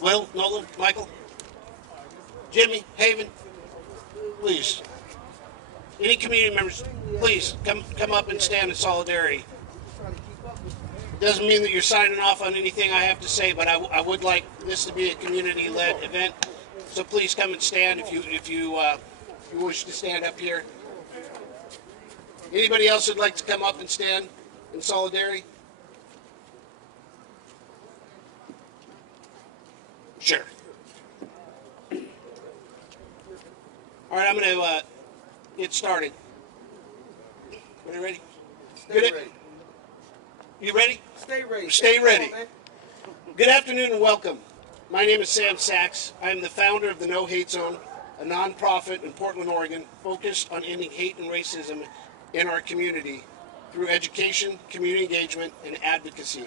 Will, Nolan, Michael, Jimmy, Haven, please. Any community members, please come up and stand in solidarity. It doesn't mean that you're signing off on anything I have to say, but I would like this to be a community-led event. So please come and stand if you wish to stand up here. Anybody else would like to come up and stand in solidarity? Sure. All right, I'm going to get started. Are you ready? Stay ready. You ready? Stay ready. Stay ready. Good afternoon and welcome. My name is Sam Sachs. I am the founder of the No Hate Zone, a nonprofit in Portland, Oregon, focused on ending hate and racism in our community through education, community engagement, and advocacy.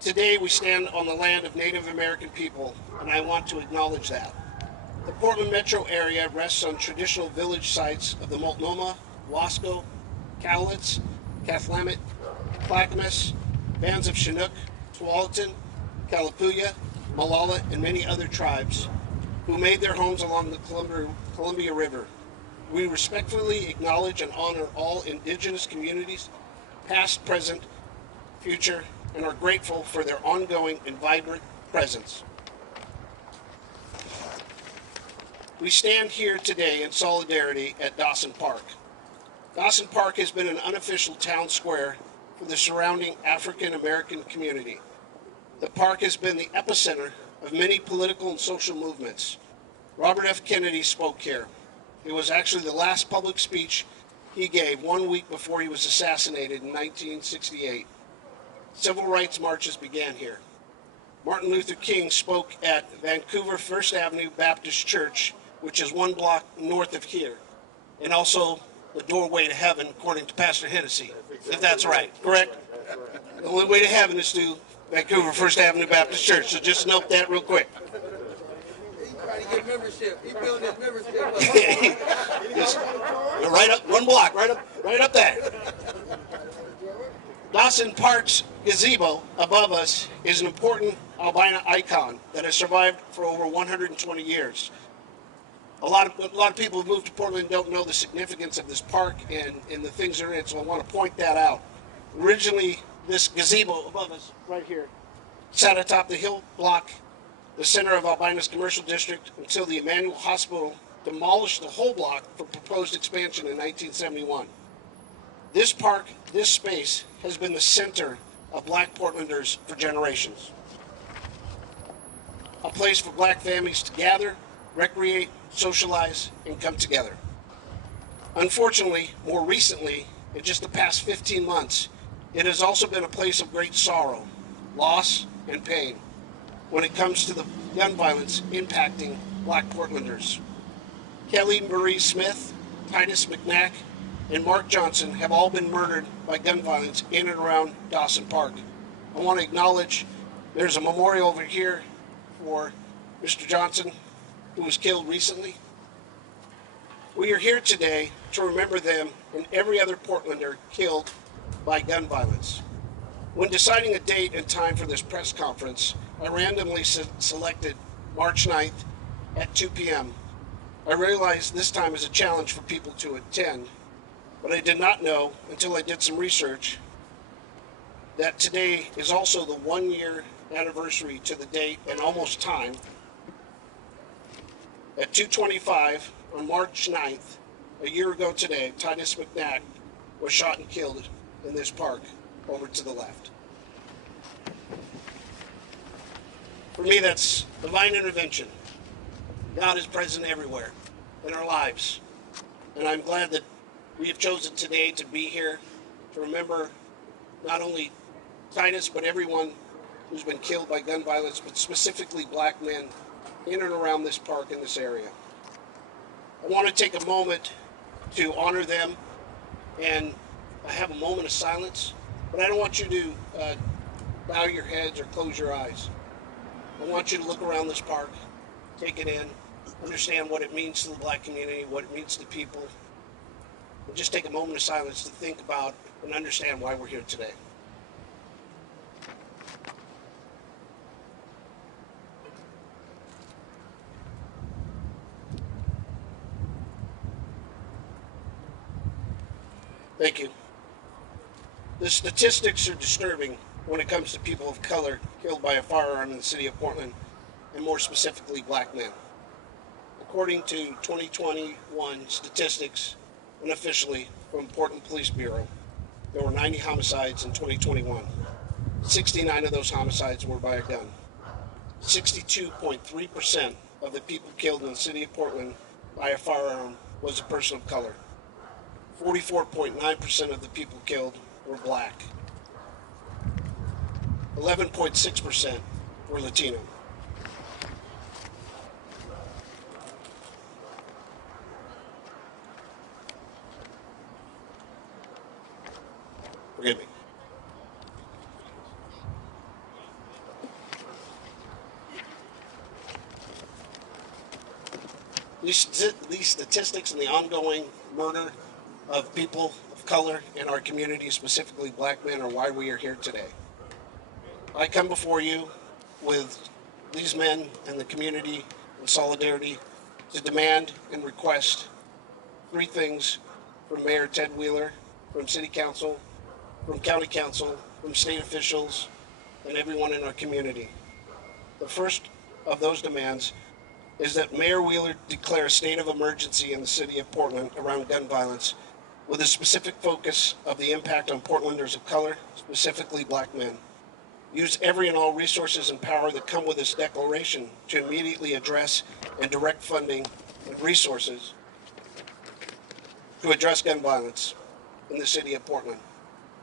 Today we stand on the land of Native American people, and I want to acknowledge that. The Portland metro area rests on traditional village sites of the Multnomah, Wasco, Cowlitz, Cathlamet, Clackamas, bands of Chinook, Tualatin, Kalapuya, Malala, and many other tribes who made their homes along the Columbia River. We respectfully acknowledge and honor all indigenous communities, past, present, future, and are grateful for their ongoing and vibrant presence. We stand here today in solidarity at Dawson Park. Dawson Park has been an unofficial town square for the surrounding African American community. The park has been the epicenter of many political and social movements. Robert F. Kennedy spoke here. It was actually the last public speech he gave 1 week before he was assassinated in 1968. Civil rights marches began here. Martin Luther King spoke at Vancouver First Avenue Baptist Church, which is 1 block north of here, and also the doorway to heaven, according to Pastor Hennessy, if that's right, correct? The only way to heaven is through Vancouver First Avenue Baptist Church, so just note that real quick. He's trying to get membership. He's building his membership. You're right up 1 block, right up there. Dawson Park's gazebo above us is an important albino icon that has survived for over 120 years. A lot of people who moved to Portland don't know the significance of this park and the things that are in it, so I want to point that out. Originally, this gazebo above us, right here, sat atop the hill block, the center of Albina's commercial district, until the Emmanuel Hospital demolished the whole block for proposed expansion in 1971. This park, this space, has been the center of Black Portlanders for generations. A place for Black families to gather, recreate, socialize, and come together. Unfortunately, more recently, in just the past 15 months, it has also been a place of great sorrow, loss, and pain when it comes to the gun violence impacting Black Portlanders. Kelly Marie Smith, Titus McNack, and Mark Johnson have all been murdered by gun violence in and around Dawson Park. I want to acknowledge there's a memorial over here for Mr. Johnson, who was killed recently. We are here today to remember them and every other Portlander killed by gun violence. When deciding a date and time for this press conference, I randomly selected March 9th at 2 p.m. I realized this time is a challenge for people to attend, but I did not know until I did some research that today is also the 1-year anniversary to the date and almost time. At 2:25 on March 9th, a year ago today, Titus McNack was shot and killed in this park over to the left. For me, that's divine intervention. God is present everywhere in our lives. And I'm glad that we have chosen today to be here to remember not only Titus, but everyone who's been killed by gun violence, but specifically Black men in and around this park in this area. I want to take a moment to honor them and have a moment of silence, but I don't want you to bow your heads or close your eyes. I want you to look around this park, take it in, understand what it means to the Black community, what it means to people, and just take a moment of silence to think about and understand why we're here today. Thank you. The statistics are disturbing when it comes to people of color killed by a firearm in the city of Portland, and more specifically, black men. According to 2021 statistics, unofficially from Portland Police Bureau, there were 90 homicides in 2021. 69 of those homicides were by a gun. 62.3% of the people killed in the city of Portland by a firearm was a person of color. 44.9% of the people killed were black. 11.6% were Latino. Forgive me. These statistics and the ongoing murder of people of color in our community, specifically black men, are why we are here today. I come before you with these men and the community in solidarity to demand and request three things from Mayor Ted Wheeler, from City Council, from County Council, from state officials, and everyone in our community. The first of those demands is that Mayor Wheeler declare a state of emergency in the city of Portland around gun violence, with a specific focus of the impact on Portlanders of color, specifically black men. Use every and all resources and power that come with this declaration to immediately address and direct funding and resources to address gun violence in the city of Portland.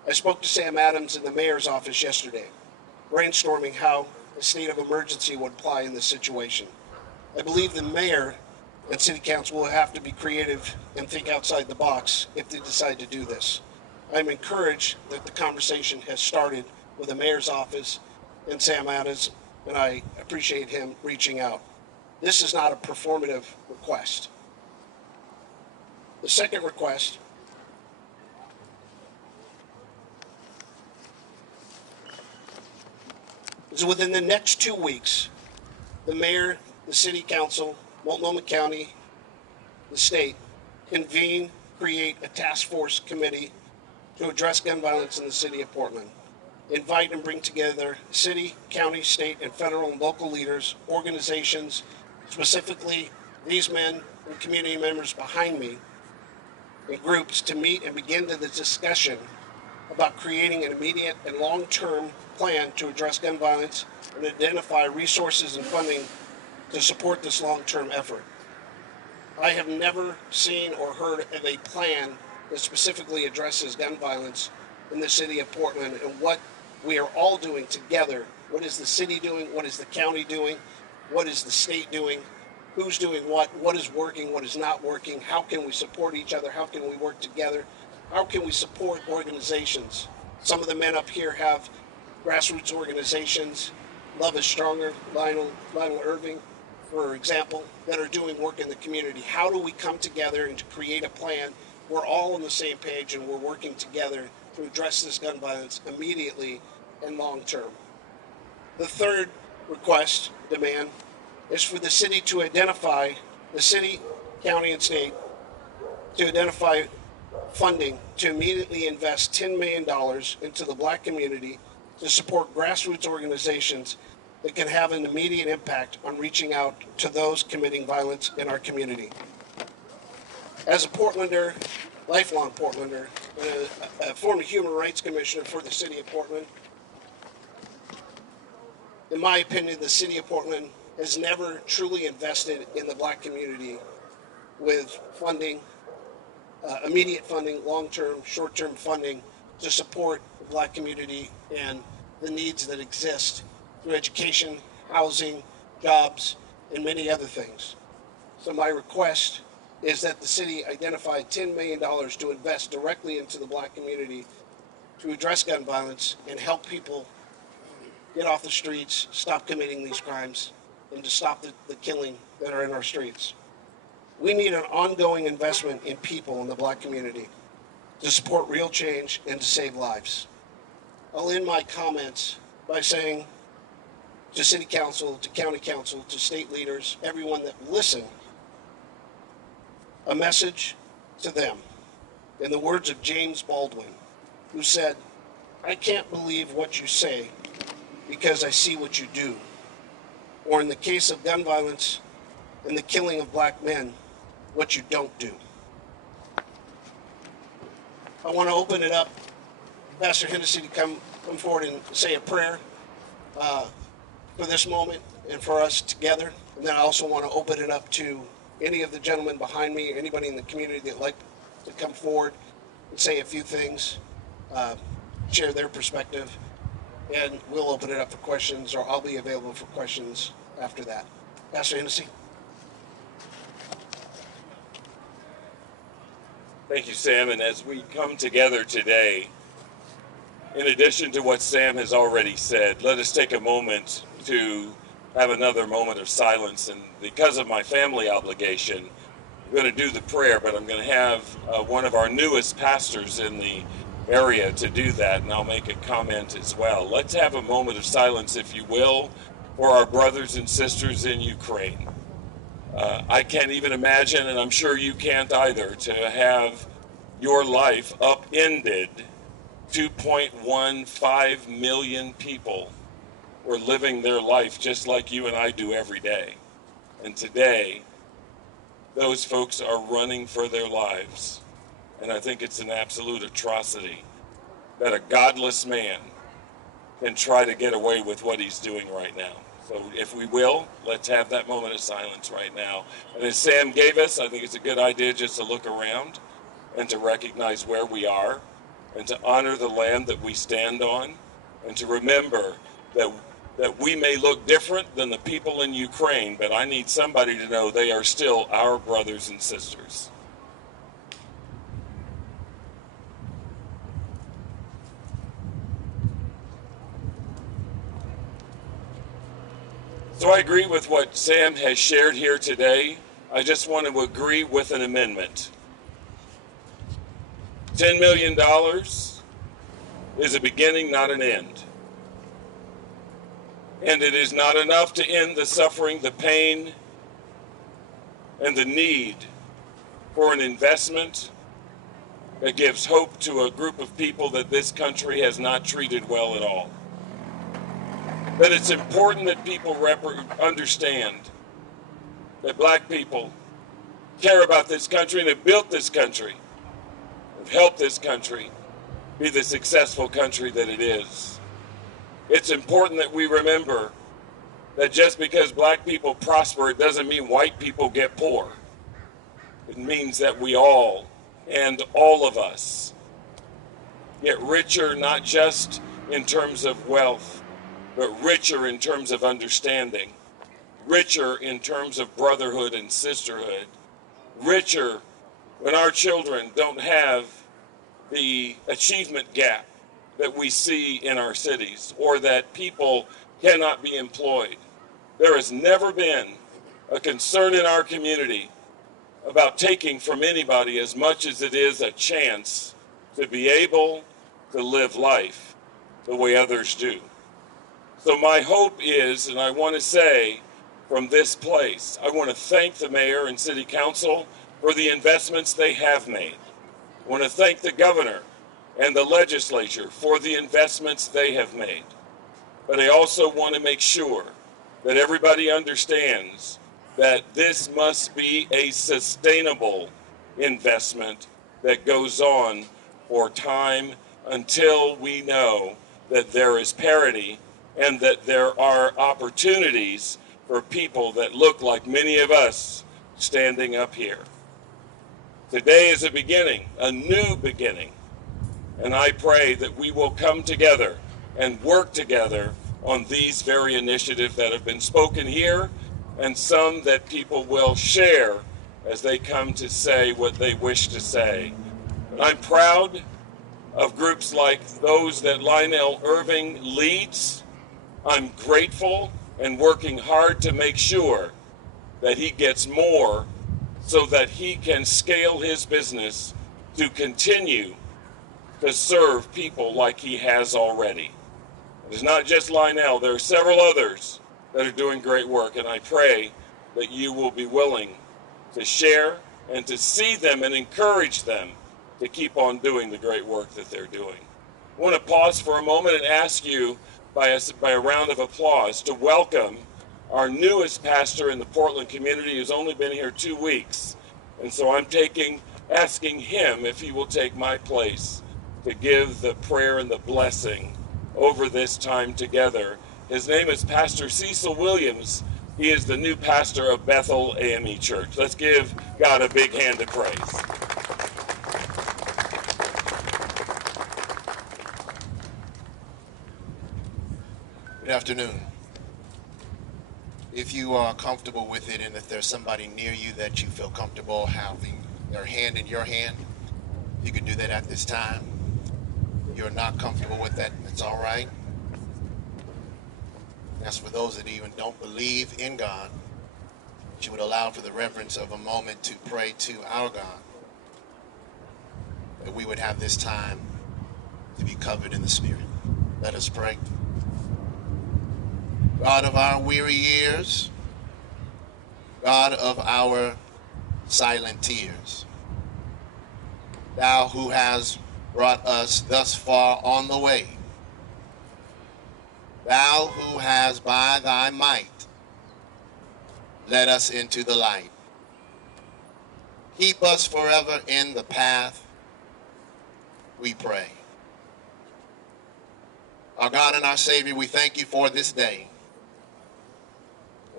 I spoke to Sam Adams in the mayor's office yesterday, brainstorming how a state of emergency would apply in this situation. I believe the mayor and city council will have to be creative and think outside the box if they decide to do this. I'm encouraged that the conversation has started with the mayor's office and Sam Adams, and I appreciate him reaching out. This is not a performative request. The second request is within the next 2 weeks, the mayor, the city council, Multnomah County, the state, convene, create a task force committee to address gun violence in the city of Portland. Invite and bring together city, county, state, and federal and local leaders, organizations, specifically these men and community members behind me, and groups to meet and begin the discussion about creating an immediate and long-term plan to address gun violence and identify resources and funding to support this long-term effort. I have never seen or heard of a plan that specifically addresses gun violence in the city of Portland and what we are all doing together. What is the city doing? What is the county doing? What is the state doing? Who's doing what? What is working? What is not working? How can we support each other? How can we work together? How can we support organizations? Some of the men up here have grassroots organizations. Love is Stronger, Lionel Irving, for example, that are doing work in the community. How do we come together and to create a plan? We're all on the same page and we're working together to address this gun violence immediately and long term. The third request, demand, is for the city to identify, the city, county, and state, to identify funding to immediately invest $10 million into the black community to support grassroots organizations that can have an immediate impact on reaching out to those committing violence in our community. As a Portlander, lifelong Portlander, and a former human rights commissioner for the city of Portland, in my opinion, the city of Portland has never truly invested in the black community with funding, immediate funding, long-term, short-term funding to support the black community and the needs that exist through education, housing, jobs, and many other things. So my request is that the city identify $10 million to invest directly into the black community to address gun violence and help people get off the streets, stop committing these crimes, and to stop the killing that are in our streets. We need an ongoing investment in people in the black community to support real change and to save lives. I'll end my comments by saying to city council, to county council, to state leaders, everyone that listen, a message to them. in the words of James Baldwin, who said, "I can't believe what you say because I see what you do." Or in the case of gun violence and the killing of black men, what you don't do. I want to open it up, Pastor Hennessy, to come forward and say a prayer for this moment and for us together. And then I also want to open it up to any of the gentlemen behind me, anybody in the community that'd like to come forward and say a few things, share their perspective, and we'll open it up for questions, or I'll be available for questions after that. Pastor Hennessy. Thank you, Sam. And as we come together today, in addition to what Sam has already said, let us take a moment to have another moment of silence. And because of my family obligation, I'm going to do the prayer, but I'm going to have one of our newest pastors in the area to do that, and I'll make a comment as well. Let's have a moment of silence, if you will, for our brothers and sisters in Ukraine. I can't even imagine, and I'm sure you can't either, to have your life upended. 2.15 million people were living their life just like you and I do every day. And today, those folks are running for their lives. And I think it's an absolute atrocity that a godless man can try to get away with what he's doing right now. So if we will, let's have that moment of silence right now. And as Sam gave us, I think it's a good idea just to look around and to recognize where we are and to honor the land that we stand on and to remember that we may look different than the people in Ukraine, but I need somebody to know they are still our brothers and sisters. So I agree with what Sam has shared here today. I just want to agree with an amendment. $10 million is a beginning, not an end. And it is not enough to end the suffering, the pain, and the need for an investment that gives hope to a group of people that this country has not treated well at all. That it's important that people understand that black people care about this country and have built this country, have helped this country be the successful country that it is. It's important that we remember that just because black people prosper, it doesn't mean white people get poor. It means that we all, and all of us, get richer, not just in terms of wealth, but richer in terms of understanding, richer in terms of brotherhood and sisterhood, richer when our children don't have the achievement gap that we see in our cities, or that people cannot be employed. There has never been a concern in our community about taking from anybody as much as it is a chance to be able to live life the way others do. So my hope is, and I want to say from this place, I want to thank the mayor and city council for the investments they have made. I want to thank the governor and the legislature for the investments they have made. But I also want to make sure that everybody understands that this must be a sustainable investment that goes on for time until we know that there is parity and that there are opportunities for people that look like many of us standing up here. Today is a beginning, a new beginning, and I pray that we will come together and work together on these very initiatives that have been spoken here, and some that people will share as they come to say what they wish to say. And I'm proud of groups like those that Lionel Irving leads. I'm grateful and working hard to make sure that he gets more so that he can scale his business to continue to serve people like he has already. It's not just Lionel, there are several others that are doing great work, and I pray that you will be willing to share and to see them and encourage them to keep on doing the great work that they're doing. I want to pause for a moment and ask you by a round of applause to welcome our newest pastor in the Portland community, who's only been here 2 weeks. And so I'm asking him if he will take my place to give the prayer and the blessing over this time together. His name is Pastor Cecil Williams. He is the new pastor of Bethel AME Church. Let's give God a big hand of praise. Good afternoon. If you are comfortable with it, and if there's somebody near you that you feel comfortable having their hand in your hand, you can do that at this time. If you're not comfortable with that, it's all right. That's for those that even don't believe in God, that you would allow for the reverence of a moment to pray to our God, that we would have this time to be covered in the Spirit. Let us pray. God of our weary years, God of our silent tears, Thou who has brought us thus far on the way, Thou who has by Thy might led us into the light, keep us forever in the path, we pray. Our God and our Savior, we thank You for this day.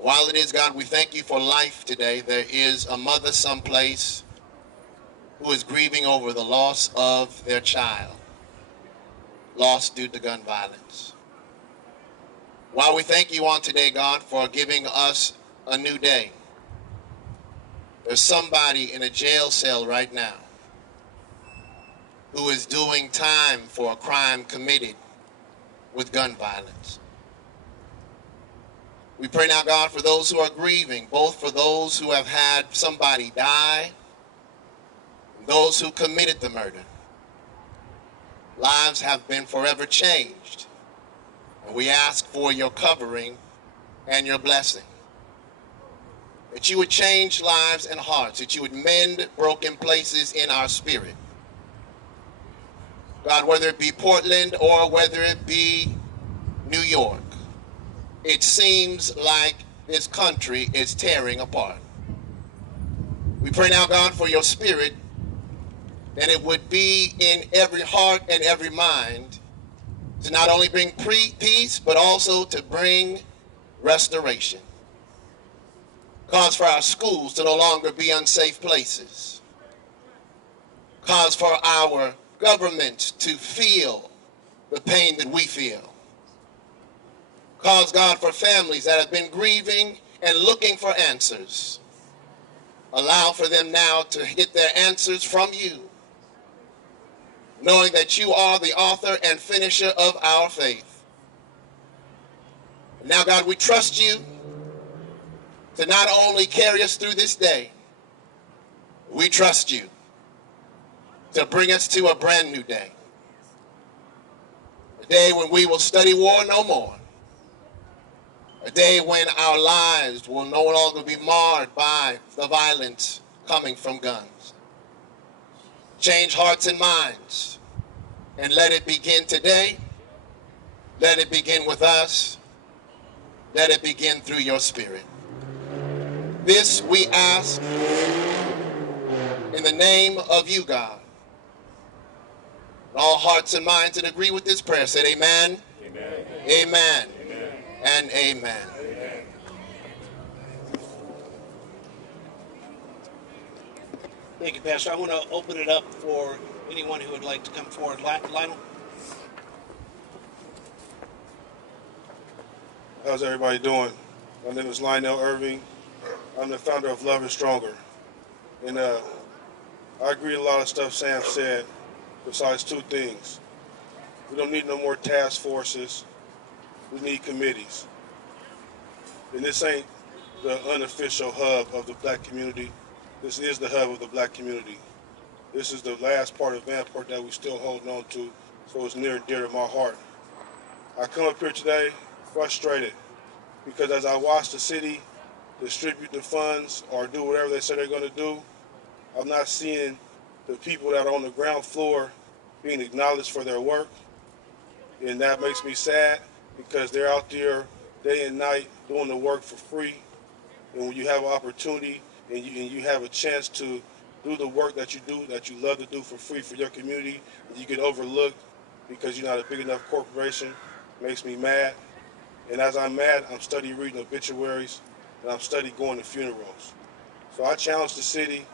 While it is, God, we thank You for life today. There is a mother someplace who is grieving over the loss of their child, lost due to gun violence. While we thank You on today, God, for giving us a new day, there's somebody in a jail cell right now who is doing time for a crime committed with gun violence. We pray now, God, for those who are grieving, both for those who have had somebody die, and those who committed the murder. Lives have been forever changed, and we ask for Your covering and Your blessing. That You would change lives and hearts, that You would mend broken places in our spirit. God, whether it be Portland or whether it be New York, it seems like this country is tearing apart. We pray now, God, for Your Spirit, that it would be in every heart and every mind to not only bring peace, but also to bring restoration. Cause for our schools to no longer be unsafe places. Cause for our government to feel the pain that we feel. Cause, God, for families that have been grieving and looking for answers. Allow for them now to get their answers from You, knowing that You are the author and finisher of our faith. And now, God, we trust You to not only carry us through this day, we trust You to bring us to a brand new day. A day when we will study war no more. A day when our lives will no longer be marred by the violence coming from guns. Change hearts and minds, and let it begin today. Let it begin with us. Let it begin through Your Spirit. This we ask in the name of You, God. All hearts and minds that agree with this prayer said amen, amen, amen, amen, and amen. Amen. Thank you, Pastor. I want to open it up for anyone who would like to come forward. Lionel? How's everybody doing? My name is Lionel Irving. I'm the founder of Love is Stronger. And I agree with a lot of stuff Sam said, besides two things. We don't need no more task forces. We need committees. And this ain't the unofficial hub of the black community. This is the hub of the black community. This is the last part of Vanport that we still holding on to, so it's near and dear to my heart. I come up here today frustrated because as I watch the city distribute the funds or do whatever they say they're going to do, I'm not seeing the people that are on the ground floor being acknowledged for their work. And that makes me sad because they're out there day and night doing the work for free. And when you have an opportunity and you have a chance to do the work that you do, that you love to do for free for your community, and you get overlooked because you're not a big enough corporation, makes me mad. And as I'm mad, I'm studying reading obituaries, and I'm studying going to funerals. So I challenge the city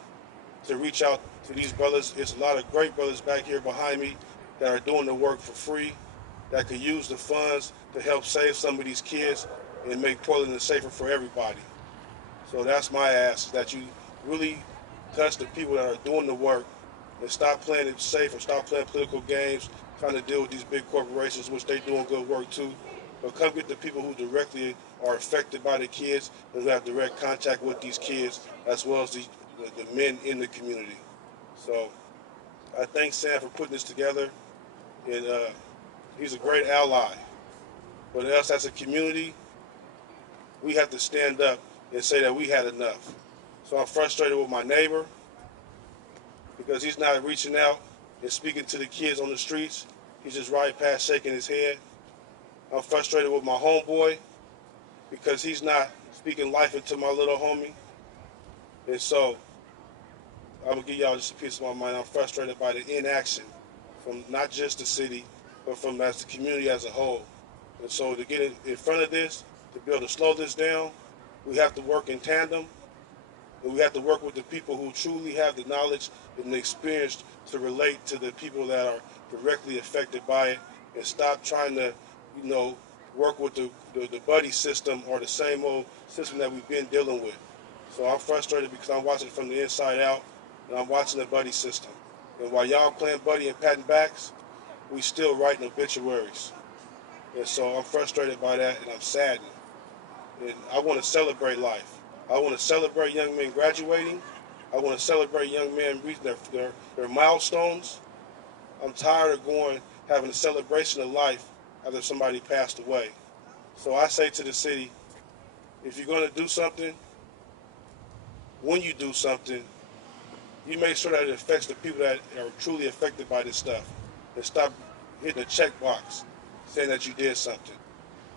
to reach out to these brothers. There's a lot of great brothers back here behind me that are doing the work for free, that could use the funds to help save some of these kids and make Portland safer for everybody. So that's my ask, that you really touch the people that are doing the work and stop playing it safe and stop playing political games, trying to deal with these big corporations, which they're doing good work too. But come get the people who directly are affected by the kids and who have direct contact with these kids, as well as the men in the community. So I thank Sam for putting this together, and he's a great ally. But us as a community, we have to stand up and say that we had enough. So I'm frustrated with my neighbor because he's not reaching out and speaking to the kids on the streets. He's just right past shaking his head. I'm frustrated with my homeboy because he's not speaking life into my little homie. And so I'm gonna give y'all just a piece of my mind. I'm frustrated by the inaction from not just the city, but from as the community as a whole. And so to get in front of this, to be able to slow this down, we have to work in tandem, and we have to work with the people who truly have the knowledge and the experience to relate to the people that are directly affected by it, and stop trying to, work with the buddy system or the same old system that we've been dealing with. So I'm frustrated because I'm watching it from the inside out, and I'm watching the buddy system. And while y'all playing buddy and patting backs, we still writing obituaries. And so I'm frustrated by that, and I'm saddened. And I want to celebrate life. I want to celebrate young men graduating. I want to celebrate young men reaching their milestones. I'm tired of having a celebration of life after somebody passed away. So I say to the city, if you're going to do something, when you do something, you make sure that it affects the people that are truly affected by this stuff. And stop hitting a checkbox saying that you did something.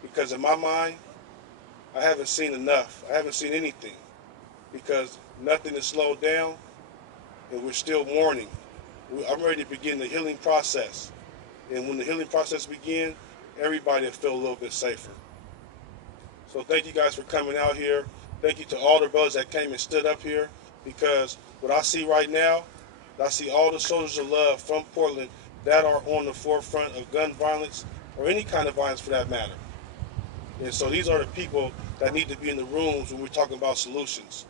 Because in my mind, I haven't seen enough. I haven't seen anything. Because nothing is slowed down, and we're still mourning. I'm ready to begin the healing process. And when the healing process begins, everybody will feel a little bit safer. So thank you guys for coming out here. Thank you to all the brothers that came and stood up here, because what I see right now, I see all the soldiers of love from Portland that are on the forefront of gun violence, or any kind of violence for that matter. And so these are the people that need to be in the rooms when we're talking about solutions.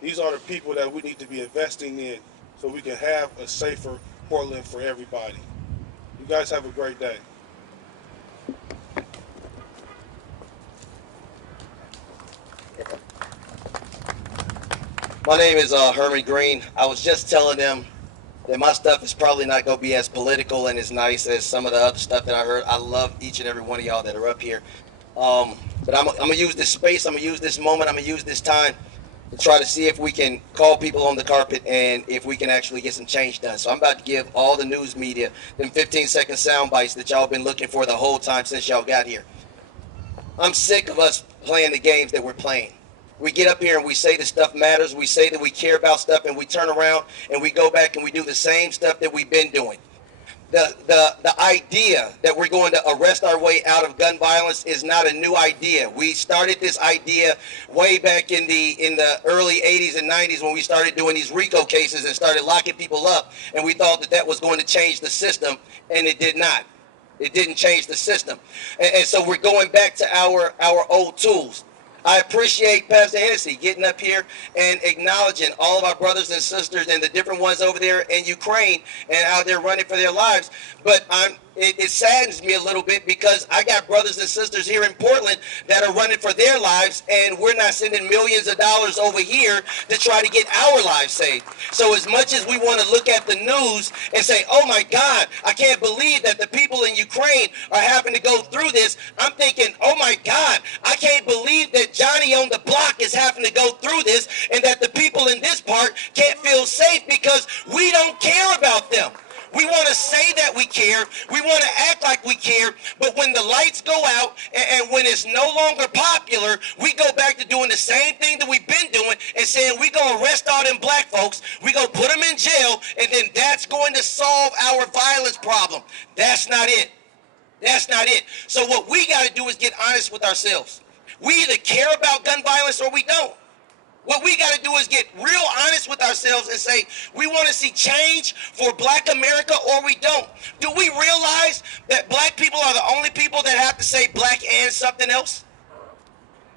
These are the people that we need to be investing in so we can have a safer Portland for everybody. You guys have a great day. My name is Herman Green. I was just telling them that my stuff is probably not going to be as political and as nice as some of the other stuff that I heard. I love each and every one of y'all that are up here. But I'm going to use this space, I'm going to use this moment, I'm going to use this time to try to see if we can call people on the carpet and if we can actually get some change done. So I'm about to give all the news media them 15-second sound bites that y'all been looking for the whole time since y'all got here. I'm sick of us playing the games that we're playing. We get up here and we say this stuff matters, we say that we care about stuff, and we turn around and we go back and we do the same stuff that we've been doing. The idea that we're going to arrest our way out of gun violence is not a new idea. We started this idea way back in the early 80s and 90s when we started doing these RICO cases and started locking people up, and we thought that that was going to change the system, and it did not. It didn't change the system. And so we're going back to our old tools. I appreciate Pastor Hennessy getting up here and acknowledging all of our brothers and sisters and the different ones over there in Ukraine and how they're running for their lives. But it saddens me a little bit because I got brothers and sisters here in Portland that are running for their lives, and we're not sending millions of dollars over here to try to get our lives saved. So as much as we want to look at the news and say, oh my God, I can't believe that the people in Ukraine are having to go through this, I'm thinking, oh my God, I can't believe that Johnny on the block is having to go through this, and that the people in this part can't feel safe because we don't want to act like we care, but when the lights go out and when it's no longer popular, we go back to doing the same thing that we've been doing and saying we're going to arrest all them black folks, we're going to put them in jail, and then that's going to solve our violence problem. That's not it. That's not it. So what we got to do is get honest with ourselves. We either care about gun violence or we don't. What we got to do is get real honest with ourselves and say, we want to see change for black America or we don't. Do we realize that black people are the only people that have to say black and something else?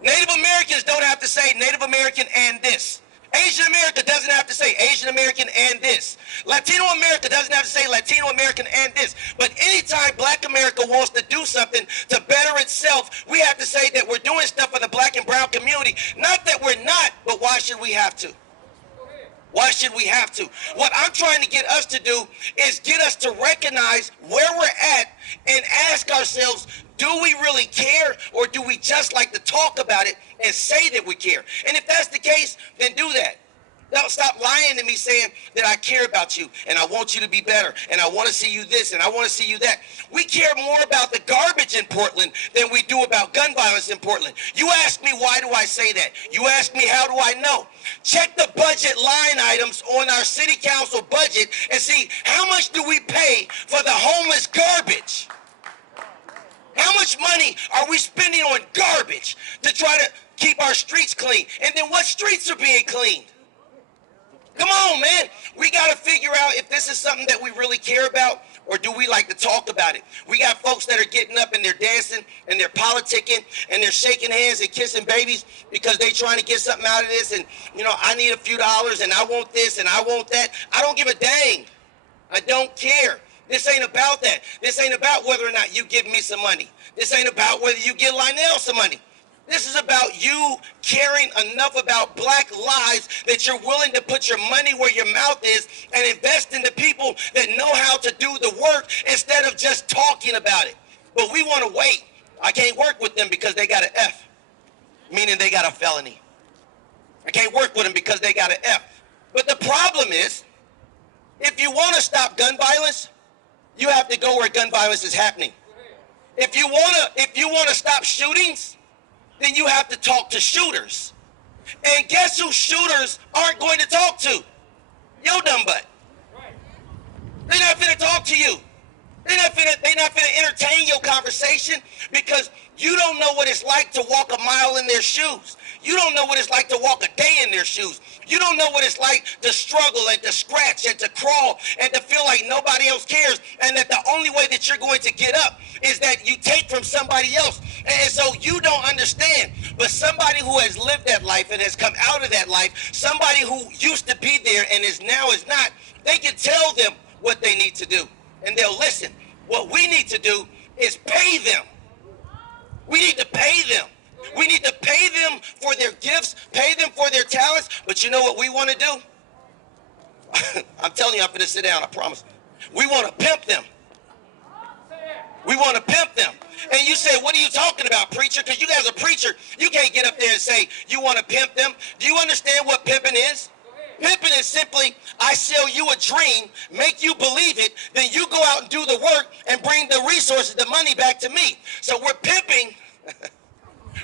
Native Americans don't have to say Native American and this. Asian America doesn't have to say Asian American and this. Latino America doesn't have to say Latino American and this. But anytime black America wants to do something to better itself, we have to say that we're doing stuff for the black and brown community. Not that we're not, but why should we have to? Why should we have to? What I'm trying to get us to do is get us to recognize where we're at and ask ourselves, do we really care, or do we just like to talk about it and say that we care? And if that's the case, then do that. Don't stop lying to me saying that I care about you and I want you to be better and I want to see you this and I want to see you that. We care more about the garbage in Portland than we do about gun violence in Portland. You ask me, why do I say that? You ask me, how do I know? Check the budget line items on our city council budget and see how much do we pay for the homeless garbage. How much money are we spending on garbage to try to keep our streets clean? And then what streets are being cleaned? Come on, man. We got to figure out if this is something that we really care about, or do we like to talk about it? We got folks that are getting up and they're dancing and they're politicking and they're shaking hands and kissing babies because they're trying to get something out of this. And, you know, I need a few dollars and I want this and I want that. I don't give a dang. I don't care. This ain't about that. This ain't about whether or not you give me some money. This ain't about whether you give Lionel some money. This is about you caring enough about black lives that you're willing to put your money where your mouth is and invest in the people that know how to do the work instead of just talking about it. But we want to wait. I can't work with them because they got an F, meaning they got a felony. I can't work with them because they got an F. But the problem is, if you want to stop gun violence, you have to go where gun violence is happening. If you want to stop shootings, then you have to talk to shooters. And guess who shooters aren't going to talk to? Yo dumb butt. They're not finna talk to you. They're not finna entertain your conversation because you don't know what it's like to walk a mile in their shoes. You don't know what it's like to walk a day in their shoes. You don't know what it's like to struggle and to scratch and to crawl and to feel like nobody else cares, and that the only way that you're going to get up is that you take from somebody else. And so you don't understand. But somebody who has lived that life and has come out of that life, somebody who used to be there and is now is not, they can tell them what they need to do and they'll listen. What we need to do is pay them. We need to pay them. We need to pay them for their gifts, pay them for their talents. But you know what we want to do? I'm telling you, I'm going to sit down, I promise. We want to pimp them. We want to pimp them. And you say, what are you talking about, preacher? Because you guys are preacher. You can't get up there and say, you want to pimp them. Do you understand what pimping is? Pimping is simply, I sell you a dream, make you believe it, then you go out and do the work and bring the resources, the money back to me. So we're pimping.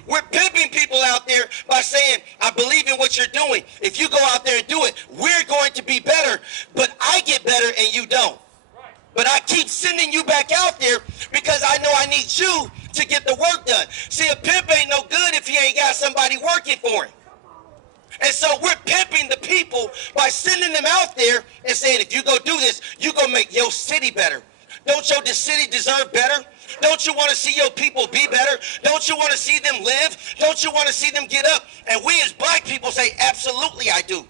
We're pimping people out there by saying, I believe in what you're doing. If you go out there and do it, we're going to be better. But I get better and you don't. But I keep sending you back out there because I know I need you to get the work done. See, a pimp ain't no good if he ain't got somebody working for him. And so we're pimping the people by sending them out there and saying, if you go do this, you go make your city better. Don't your city deserve better? Don't you want to see your people be better? Don't you want to see them live? Don't you want to see them get up? And we as black people say, absolutely I do.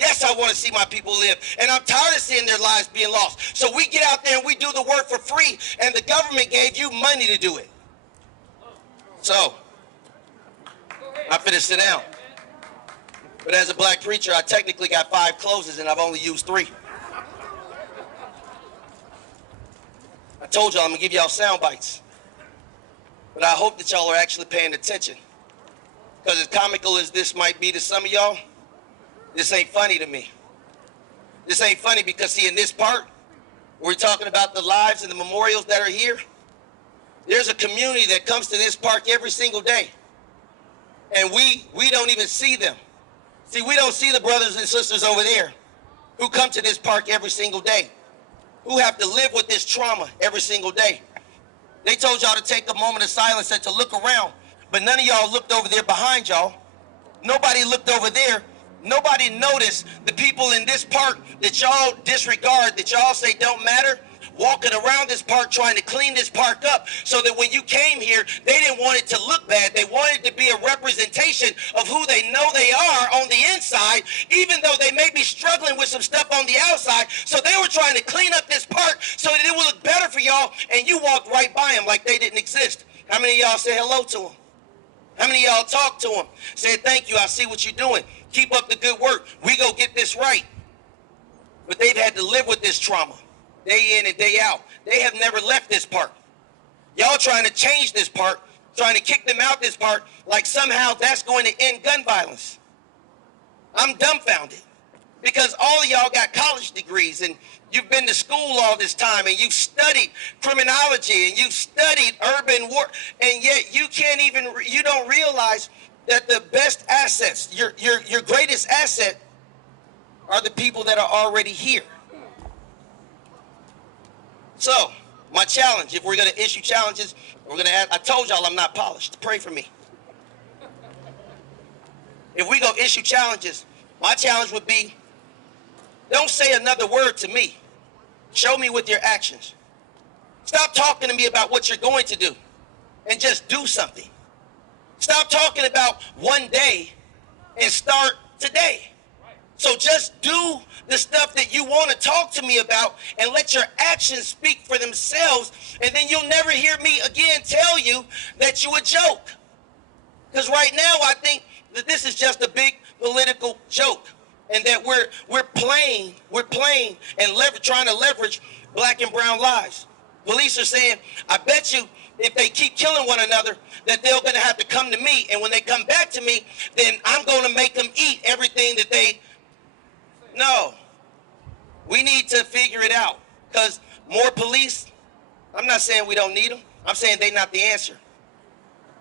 Yes, I want to see my people live. And I'm tired of seeing their lives being lost. So we get out there and we do the work for free. And the government gave you money to do it. So, I'm finna sit down. But as a black preacher, I technically got 5 closes and I've only used 3. I told y'all I'm gonna give y'all sound bites. But I hope that y'all are actually paying attention. Because as comical as this might be to some of y'all, this ain't funny to me. This ain't funny because see, in this part, We're talking about the lives and the memorials that are here. There's a community that comes to this park every single day, and we don't even see them. See, we don't see the brothers and sisters over there who come to this park every single day, who have to live with this trauma every single day. They told y'all to take a moment of silence and to look around, but none of y'all looked over there behind y'all. Nobody looked over there. Nobody noticed the people in this park that y'all disregard, that y'all say don't matter, walking around this park trying to clean this park up so that when you came here, they didn't want it to look bad. They wanted it to be a representation of who they know they are on the inside, even though they may be struggling with some stuff on the outside. So they were trying to clean up this park so that it would look better for y'all, and you walked right by them like they didn't exist. How many of y'all say hello to them? How many of y'all talk to them? Said, thank you, I see what you're doing. Keep up the good work. We go get this right. But they've had to live with this trauma day in and day out. They have never left this park. Y'all trying to change this park, trying to kick them out this park like somehow that's going to end gun violence. I'm dumbfounded because all of y'all got college degrees and you've been to school all this time and you've studied criminology and you've studied urban war, and yet you can't even, you don't realize that the best assets, your greatest asset are the people that are already here. So, my challenge, if we're going to issue challenges, we're going to ask, I told y'all I'm not polished. Pray for me. If we go issue challenges, my challenge would be, don't say another word to me. Show me with your actions. Stop talking to me about what you're going to do and just do something. Stop talking about one day and start today. So just do the stuff that you want to talk to me about and let your actions speak for themselves, and then you'll never hear me again tell you that you a joke. Because right now I think that this is just a big political joke, and that we're playing and trying to leverage black and brown lives. Police are saying, I bet you if they keep killing one another, that they're going to have to come to me, and when they come back to me, then I'm going to make them eat everything that they... No. We need to figure it out, because more police, I'm not saying we don't need them. I'm saying they're not the answer.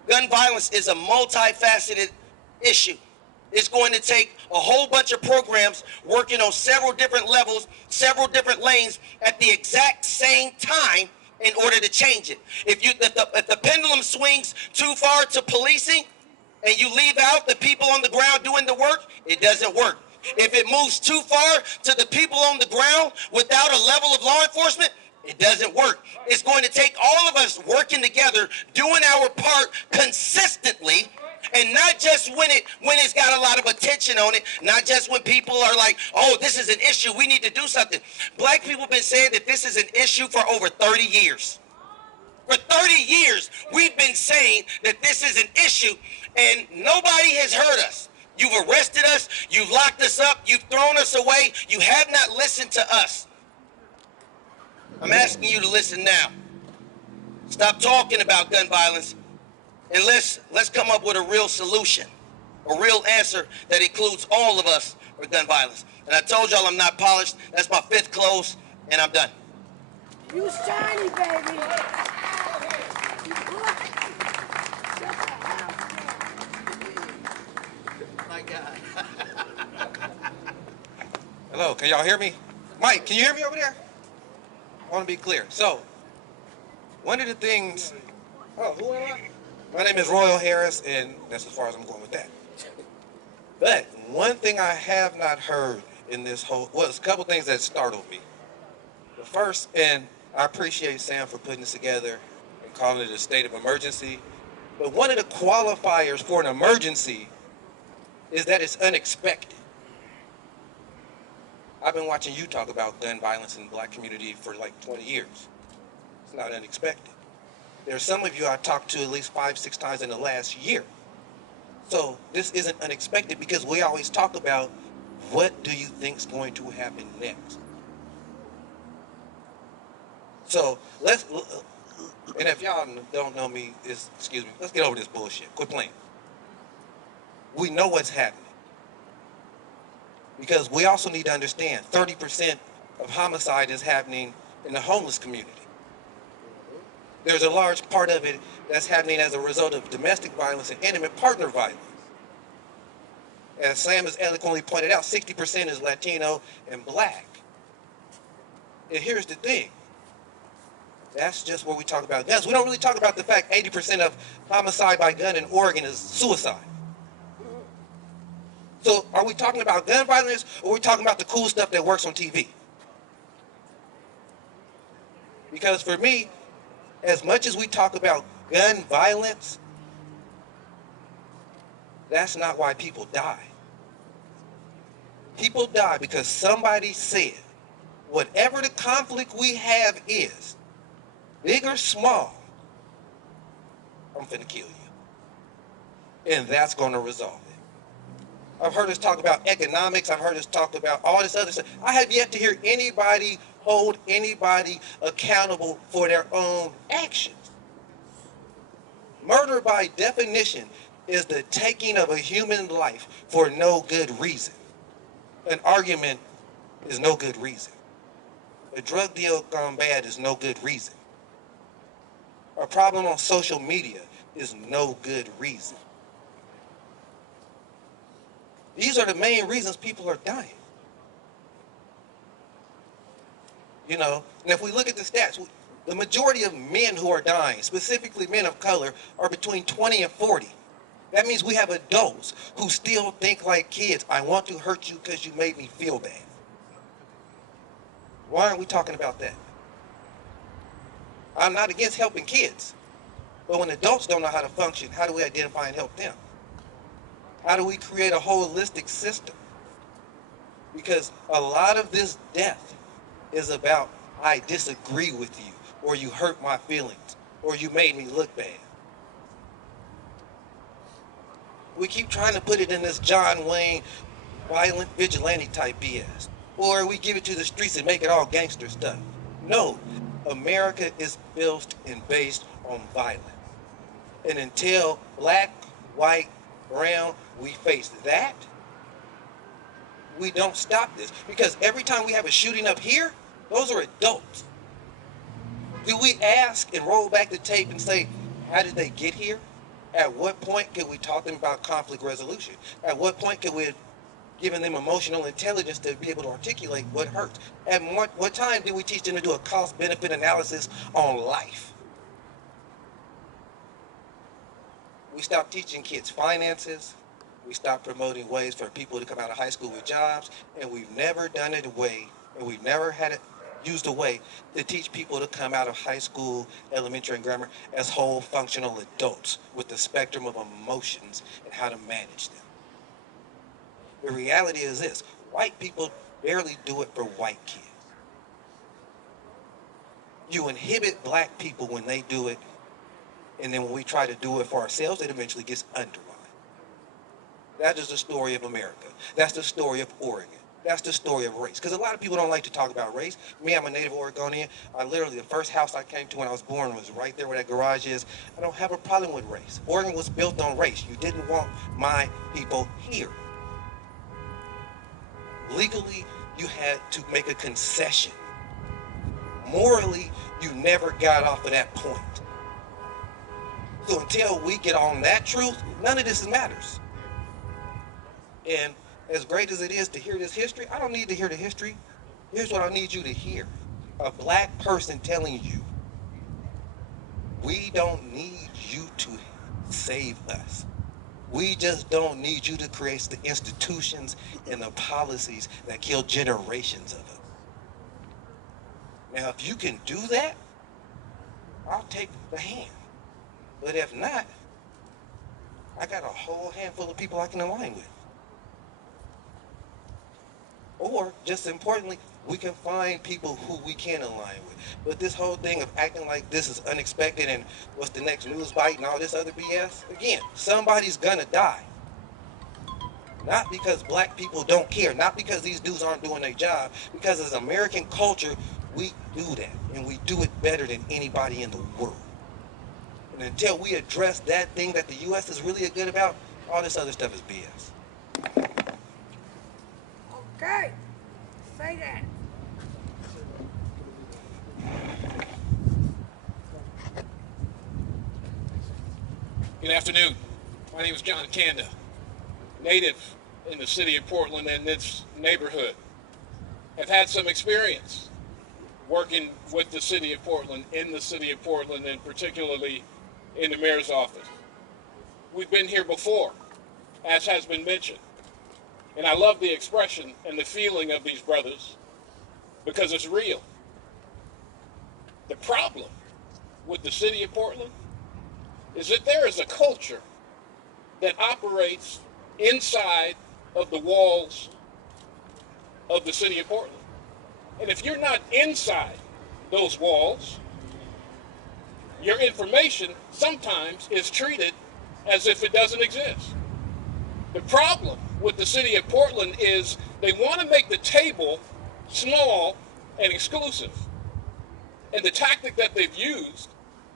Gun violence is a multifaceted issue. It's going to take a whole bunch of programs working on several different levels, several different lanes at the exact same time in order to change it. If the pendulum swings too far to policing and you leave out the people on the ground doing the work, it doesn't work. If it moves too far to the people on the ground without a level of law enforcement, it doesn't work. It's going to take all of us working together, doing our part consistently, and not just when it's got a lot of attention on it, not just when people are like, oh, this is an issue, we need to do something. Black people have been saying that this is an issue for over 30 years. For 30 years, we've been saying that this is an issue, and nobody has heard us. You've arrested us, you've locked us up, you've thrown us away, you have not listened to us. I'm asking you to listen now. Stop talking about gun violence, and let's come up with a real solution, a real answer that includes all of us for gun violence. And I told y'all I'm not polished. That's my 5th close, and I'm done. You shiny, baby. My God. Hello, can y'all hear me? Mike, can you hear me over there? I want to be clear. So, one of the things... Oh, who am I? My name is Royal Harris, and that's as far as I'm going with that. But one thing I have not heard in this whole... Well, it's a couple things that startled me. The first, and I appreciate Sam for putting this together and calling it a state of emergency, but one of the qualifiers for an emergency is that it's unexpected. I've been watching you talk about gun violence in the black community for like 20 years. It's not unexpected. There's some of you I talked to at least 5-6 times in the last year. So this isn't unexpected because we always talk about what do you think's going to happen next. So let's, and if y'all don't know me, excuse me, let's get over this bullshit. Quit playing. We know what's happening. Because we also need to understand 30% of homicide is happening in the homeless community. There's a large part of it that's happening as a result of domestic violence and intimate partner violence. As Sam has eloquently pointed out, 60% is Latino and black. And here's the thing. That's just where we talk about guns. We don't really talk about the fact 80% of homicide by gun in Oregon is suicide. So are we talking about gun violence, or are we talking about the cool stuff that works on TV? Because for me, as much as we talk about gun violence, that's not why people die. People die because somebody said, whatever the conflict we have is, big or small, I'm finna kill you. And that's gonna resolve it. I've heard us talk about economics. I've heard us talk about all this other stuff. I have yet to hear anybody hold anybody accountable for their own actions. Murder, by definition, is the taking of a human life for no good reason. An argument is no good reason. A drug deal gone bad is no good reason. A problem on social media is no good reason. These are the main reasons people are dying. You know, and if we look at the stats, the majority of men who are dying, specifically men of color, are between 20 and 40. That means we have adults who still think like kids. I want to hurt you because you made me feel bad. Why aren't we talking about that? I'm not against helping kids. But when adults don't know how to function, how do we identify and help them? How do we create a holistic system? Because a lot of this death is about, I disagree with you, or you hurt my feelings, or you made me look bad. We keep trying to put it in this John Wayne violent vigilante type BS. Or we give it to the streets and make it all gangster stuff. No, America is built and based on violence. And until black, white, brown, we face that, we don't stop this. Because every time we have a shooting up here, those are adults. Do we ask and roll back the tape and say, how did they get here? At what point could we talk to them about conflict resolution? At what point could we have given them emotional intelligence to be able to articulate what hurts? At what time did we teach them to do a cost-benefit analysis on life? We stopped teaching kids finances. We stopped promoting ways for people to come out of high school with jobs. And we've never done it we've never had it used a way to teach people to come out of high school, elementary, and grammar as whole functional adults with the spectrum of emotions and how to manage them. The reality is this: white people barely do it for white kids. You inhibit black people when they do it, and then when we try to do it for ourselves, it eventually gets undermined. That is the story of America. That's the story of Oregon. That's the story of race. Because a lot of people don't like to talk about race. Me, I'm a native Oregonian. The first house I came to when I was born was right there where that garage is. I don't have a problem with race. Oregon was built on race. You didn't want my people here. Legally, you had to make a concession. Morally, you never got off of that point. So until we get on that truth, none of this matters. And as great as it is to hear this history, I don't need to hear the history. Here's what I need you to hear. A black person telling you, we don't need you to save us. We just don't need you to create the institutions and the policies that kill generations of us. Now, if you can do that, I'll take the hand. But if not, I got a whole handful of people I can align with. Or, just importantly, we can find people who we can align with. But this whole thing of acting like this is unexpected and what's the next news bite and all this other BS, again, somebody's gonna die. Not because black people don't care, not because these dudes aren't doing their job, because as American culture, we do that, and we do it better than anybody in the world. And until we address that thing that the U.S. is really good about, all this other stuff is BS. Okay. Say that. Good afternoon. My name is John Kanda, native in the city of Portland and its neighborhood. Have had some experience working with the city of Portland, in the city of Portland, and particularly in the mayor's office. We've been here before, as has been mentioned, and I love the expression and the feeling of these brothers because it's real. The problem with the city of Portland is that there is a culture that operates inside of the walls of the city of Portland. And if you're not inside those walls, your information sometimes is treated as if it doesn't exist. The problem with the city of Portland is they want to make the table small and exclusive. And the tactic that they've used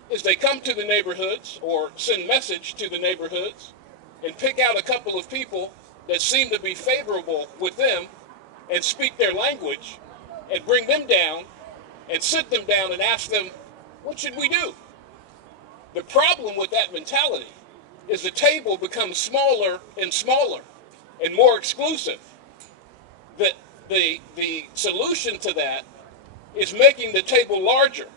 is they come to the neighborhoods or send message to the neighborhoods and pick out a couple of people that seem to be favorable with them and speak their language and bring them down and sit them down and ask them, what should we do? The problem with that mentality is the table becomes smaller and smaller and more exclusive. The solution to that is making the table larger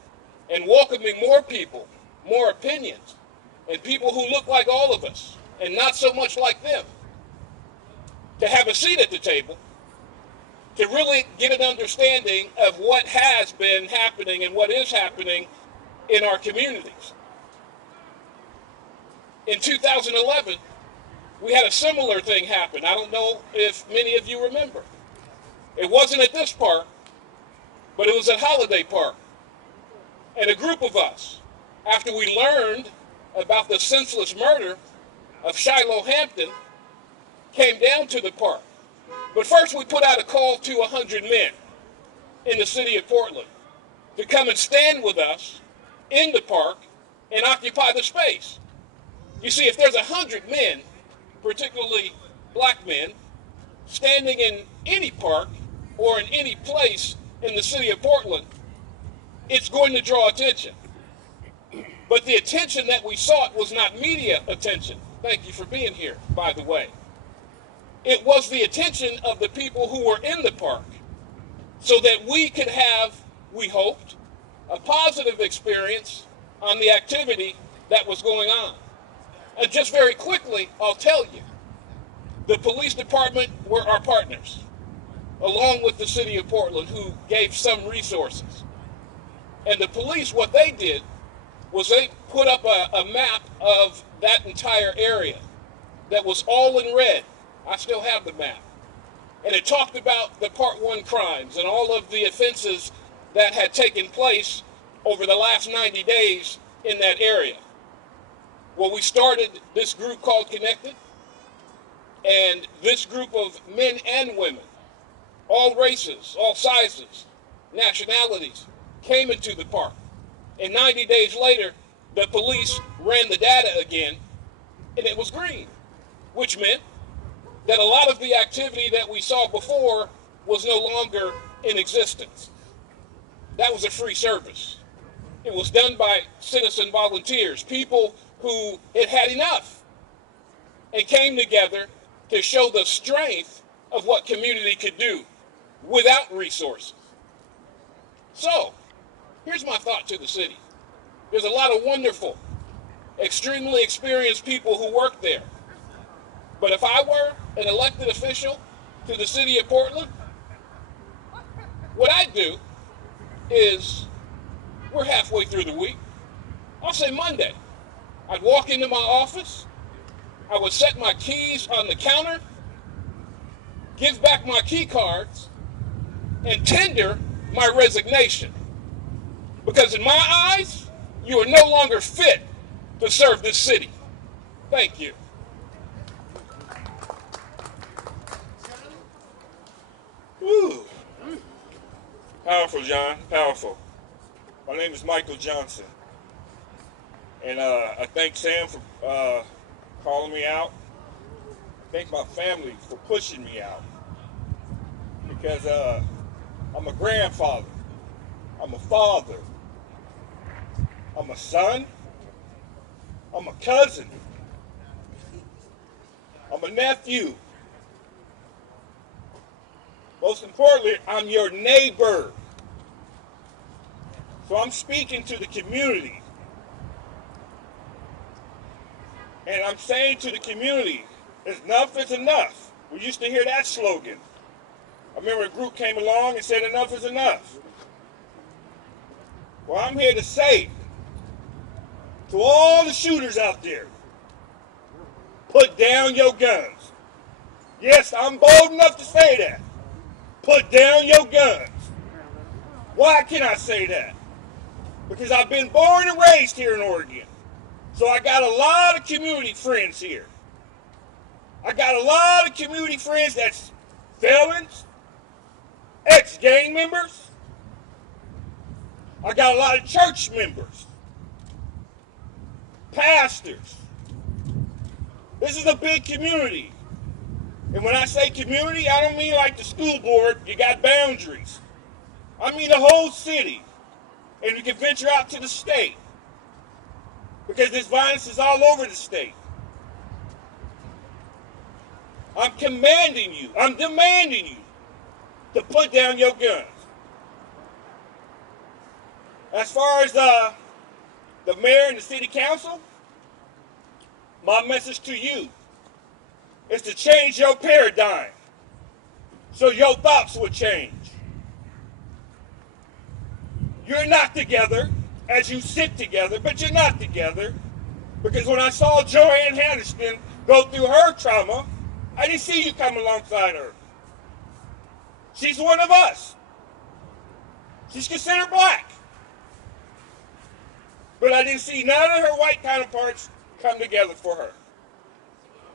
and welcoming more people, more opinions, and people who look like all of us and not so much like them, to have a seat at the table, to really get an understanding of what has been happening and what is happening in our communities. In 2011, we had a similar thing happen. I don't know if many of you remember. It wasn't at this park, but it was at Holiday Park. And a group of us, after we learned about the senseless murder of Shiloh Hampton, came down to the park. But first we put out a call to 100 men in the city of Portland to come and stand with us in the park and occupy the space. You see, if there's 100 men, particularly black men, standing in any park or in any place in the city of Portland, it's going to draw attention. But the attention that we sought was not media attention. Thank you for being here, by the way. It was the attention of the people who were in the park so that we could have, we hoped, a positive experience on the activity that was going on. And just very quickly, I'll tell you, the police department were our partners, along with the city of Portland, who gave some resources. And the police, what they did was they put up a map of that entire area that was all in red. I still have the map. And it talked about the Part 1 crimes and all of the offenses that had taken place over the last 90 days in that area. Well, we started this group called Connected, and this group of men and women, all races, all sizes, nationalities, came into the park. And 90 days later, the police ran the data again, and it was green, which meant that a lot of the activity that we saw before was no longer in existence. That was a free service. It was done by citizen volunteers, people who had had enough and came together to show the strength of what community could do without resources. So, here's my thought to the city. There's a lot of wonderful, extremely experienced people who work there. But if I were an elected official to the city of Portland, what I'd do is, we're halfway through the week, I'll say Monday. I'd walk into my office, I would set my keys on the counter, give back my key cards, and tender my resignation. Because in my eyes, you are no longer fit to serve this city. Thank you. Woo. Powerful, John, powerful. My name is Michael Johnson. And I thank Sam for calling me out. Thank my family for pushing me out. Because I'm a grandfather. I'm a father. I'm a son. I'm a cousin. I'm a nephew. Most importantly, I'm your neighbor. So I'm speaking to the community. And I'm saying to the community, enough is enough. We used to hear that slogan. I remember a group came along and said enough is enough. Well, I'm here to say to all the shooters out there, put down your guns. Yes, I'm bold enough to say that. Put down your guns. Why can I say that? Because I've been born and raised here in Oregon. So I got a lot of community friends here. I got a lot of community friends that's felons, ex-gang members. I got a lot of church members, pastors. This is a big community. And when I say community, I don't mean like the school board, you got boundaries. I mean the whole city. And you can venture out to the state. Because this violence is all over the state. I'm commanding you, I'm demanding you to put down your guns. As far as the mayor and the city council, my message to you is to change your paradigm so your thoughts will change. You're not together as you sit together, but you're not together. Because when I saw Joanne Hannishton go through her trauma, I didn't see you come alongside her. She's one of us. She's considered black. But I didn't see none of her white counterparts come together for her.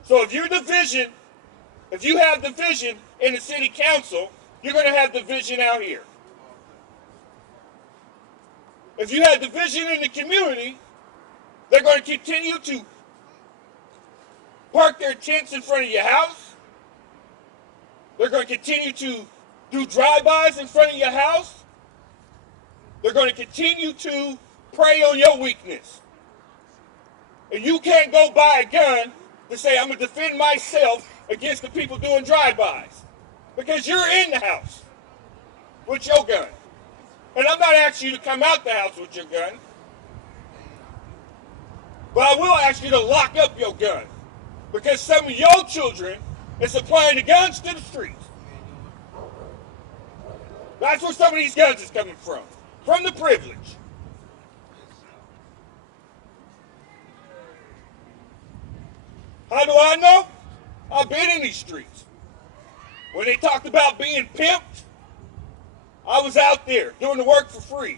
So if you have division in the city council, you're going to have division out here. If you have division in the community, they're going to continue to park their tents in front of your house. They're going to continue to do drive-bys in front of your house. They're going to continue to prey on your weakness. And you can't go buy a gun to say, I'm going to defend myself against the people doing drive-bys. Because you're in the house with your gun. And I'm not asking you to come out the house with your gun. But I will ask you to lock up your gun. Because some of your children is supplying the guns to the streets. That's where some of these guns is coming from the privilege. How do I know? I've been in these streets. When they talked about being pimped, I was out there doing the work for free.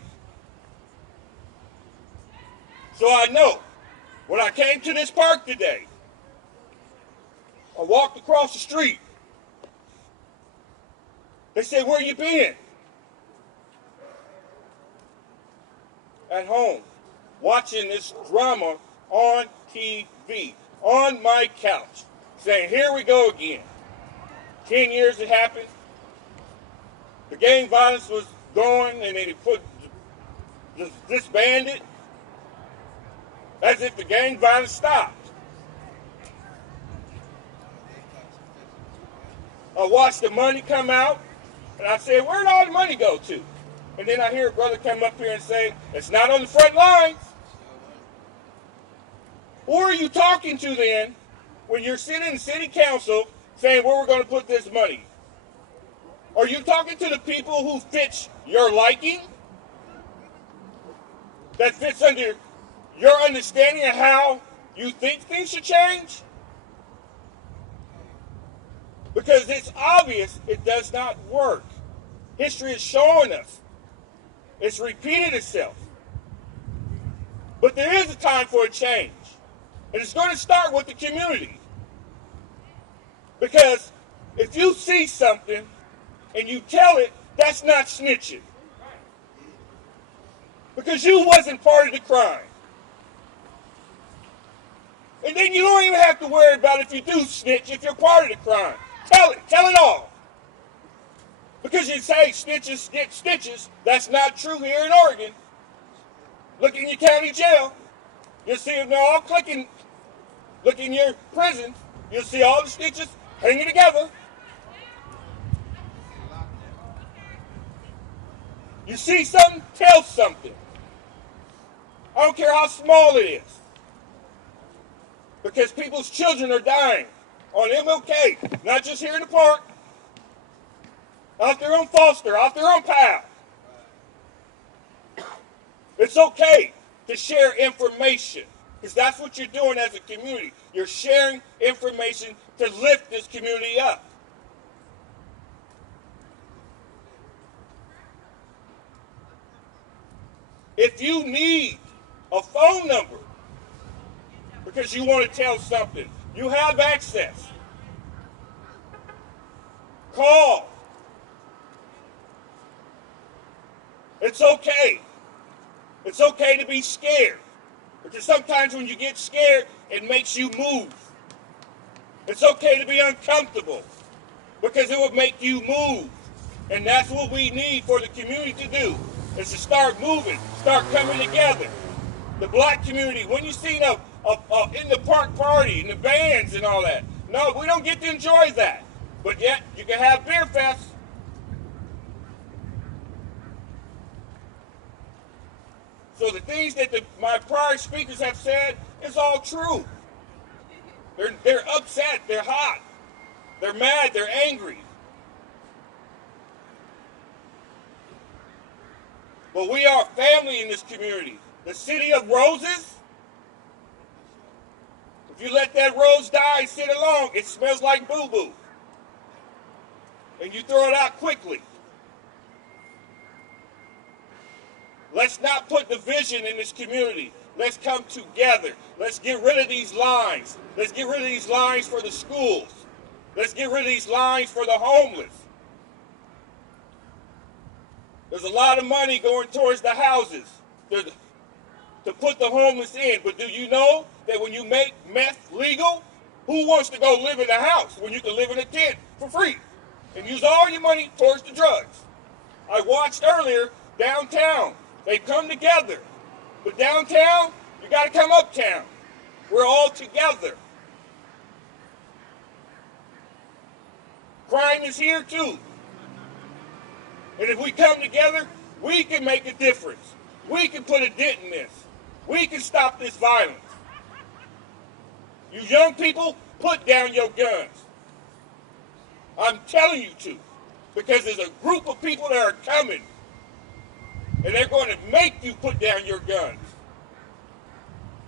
So I know. When I came to this park today, I walked across the street. They said, where you been? At home, watching this drama on TV, on my couch, saying, here we go again. 10 years it happened. The gang violence was going, and then they disbanded it, as if the gang violence stopped. I watched the money come out, and I said, where'd all the money go to? And then I hear a brother come up here and say, it's not on the front lines. Who are you talking to then when you're sitting in city council saying where we're going to put this money? Are you talking to the people who fit your liking? That fits under your understanding of how you think things should change? Because it's obvious it does not work. History is showing us. It's repeated itself. But there is a time for a change. And it's going to start with the community. Because if you see something and you tell it, that's not snitching. Because you wasn't part of the crime. And then you don't even have to worry about if you do snitch, if you're part of the crime. Tell it all. Because you say snitches get stitches. That's not true here in Oregon. Look in your county jail. You'll see them all clicking. Look in your prison. You'll see all the stitches hanging together. You see something, tell something. I don't care how small it is. Because people's children are dying on MLK, not just here in the park, out there on Foster, out there on Powell. It's okay to share information, because that's what you're doing as a community. You're sharing information to lift this community up. If you need a phone number because you want to tell something, you have access. Call. It's okay. It's okay to be scared. Because sometimes when you get scared, it makes you move. It's okay to be uncomfortable because it will make you move. And that's what we need for the community to do, is to start moving, start coming together. The black community, when you see them in the park party, and the bands and all that, no, we don't get to enjoy that. But yet, you can have beer fest. So the things that my prior speakers have said is all true. They're upset, they're hot, they're mad, they're angry. But we are family in this community. The city of roses, if you let that rose die and sit alone, it smells like boo-boo. And you throw it out quickly. Let's not put division in this community. Let's come together. Let's get rid of these lines. Let's get rid of these lines for the schools. Let's get rid of these lines for the homeless. There's a lot of money going towards the houses to put the homeless in. But do you know that when you make meth legal, who wants to go live in a house when you can live in a tent for free and use all your money towards the drugs? I watched earlier downtown. They come together. But downtown, you got to come uptown. We're all together. Crime is here too. And if we come together, we can make a difference. We can put a dent in this. We can stop this violence. You young people, put down your guns. I'm telling you to. Because there's a group of people that are coming. And they're going to make you put down your guns.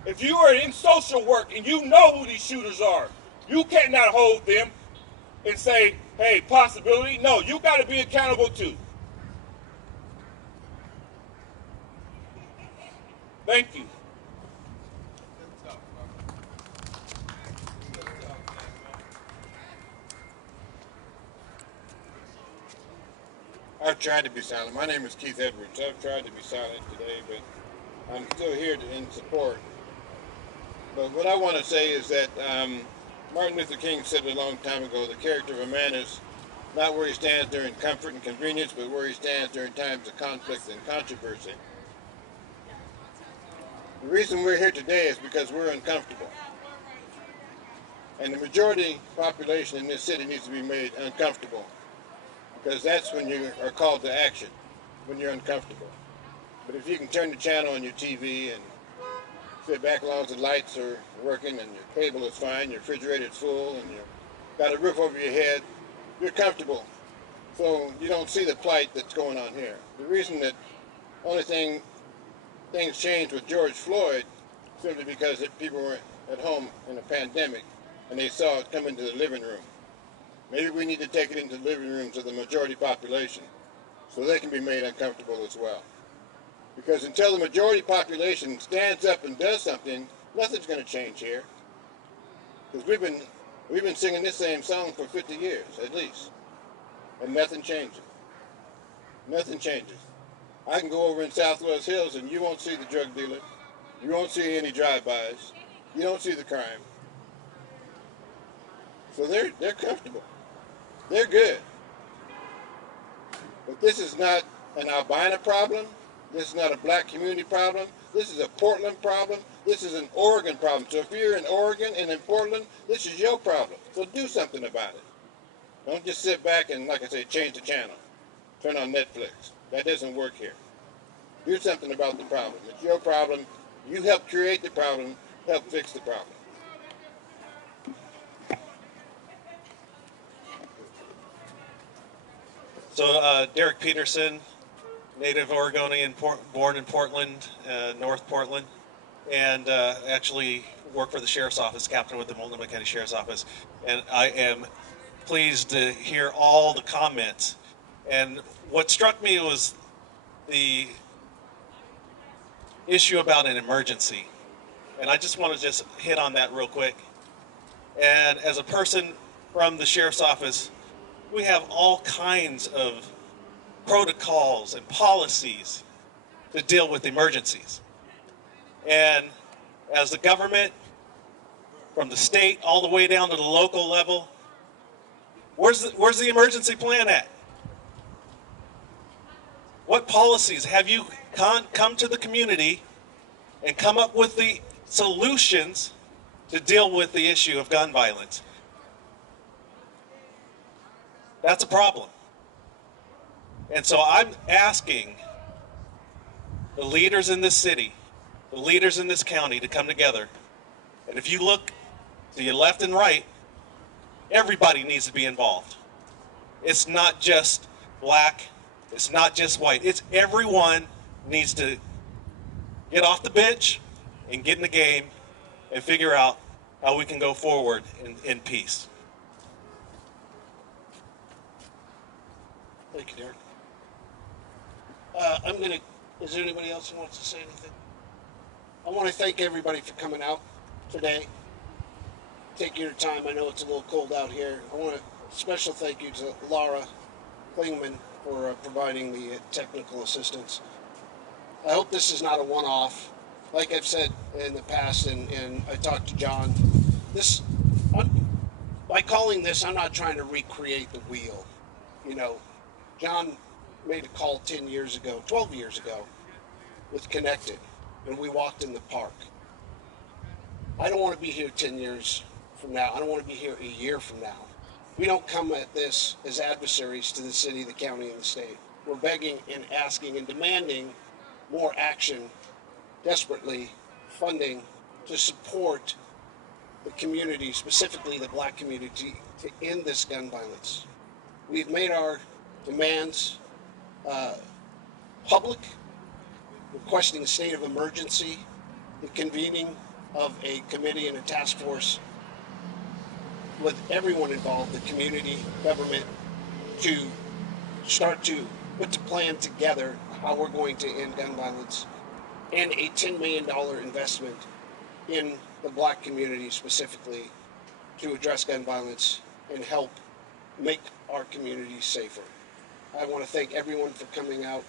If you are in social work and you know who these shooters are, you cannot hold them and say, hey, possibility. No, you got to be accountable too. Thank you. I've tried to be silent. My name is Keith Edwards. I've tried to be silent today, but I'm still here in support. But what I want to say is that Martin Luther King said a long time ago, the character of a man is not where he stands during comfort and convenience, but where he stands during times of conflict and controversy. The reason we're here today is because we're uncomfortable. And the majority population in this city needs to be made uncomfortable. Because that's when you are called to action, when you're uncomfortable. But if you can turn the channel on your TV and sit back as long as the lights are working and your table is fine, your refrigerator is full, and you've got a roof over your head, you're comfortable. So you don't see the plight that's going on here. The reason that things changed with George Floyd simply because people were at home in a pandemic and they saw it come into the living room. Maybe we need to take it into the living rooms of the majority population so they can be made uncomfortable as well. Because until the majority population stands up and does something, nothing's going to change here. Because we've been singing this same song for 50 years, at least. And nothing changes. Nothing changes. I can go over in Southwest Hills and you won't see the drug dealer. You won't see any drive-bys. You don't see the crime. So they're comfortable. They're good. But this is not an albino problem. This is not a black community problem. This is a Portland problem. This is an Oregon problem. So if you're in Oregon and in Portland, this is your problem. So do something about it. Don't just sit back and, like I say, change the channel. Turn on Netflix. That doesn't work here. Do something about the problem. It's your problem. You help create the problem. Help fix the problem. So Derek Peterson, native Oregonian, born in Portland, North Portland, and actually work for the Sheriff's Office, captain with the Multnomah County Sheriff's Office. And I am pleased to hear all the comments. And what struck me was the issue about an emergency. And I just want to just hit on that real quick. And as a person from the Sheriff's Office, we have all kinds of protocols and policies to deal with emergencies. And as the government, from the state all the way down to the local level, where's the emergency plan at? What policies have you come to the community and come up with the solutions to deal with the issue of gun violence? That's a problem. And so I'm asking the leaders in this city, the leaders in this county to come together. And if you look to your left and right, everybody needs to be involved. It's not just black, it's not just white. It's everyone needs to get off the bench and get in the game and figure out how we can go forward in peace. Thank you, Derek. Is there anybody else who wants to say anything? I want to thank everybody for coming out today. Taking your time. I know it's a little cold out here. I want a special thank you to Laura Klingman for providing the technical assistance. I hope this is not a one-off. Like I've said in the past, and I talked to John, by calling this, I'm not trying to recreate the wheel. You know, John made a call 10 years ago, 12 years ago, with Connected, and we walked in the park. I don't want to be here 10 years from now. I don't want to be here a year from now. We don't come at this as adversaries to the city, the county, and the state. We're begging and asking and demanding more action, desperately funding to support the community, specifically the black community, to end this gun violence. We've made our demands public, requesting a state of emergency, the convening of a committee and a task force with everyone involved, the community, government, to start to put the plan together how we're going to end gun violence, and a $10 million investment in the black community specifically to address gun violence and help make our communities safer. I want to thank everyone for coming out.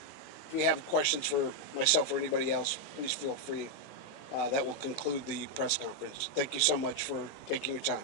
If you have questions for myself or anybody else, please feel free. That will conclude the press conference. Thank you so much for taking your time.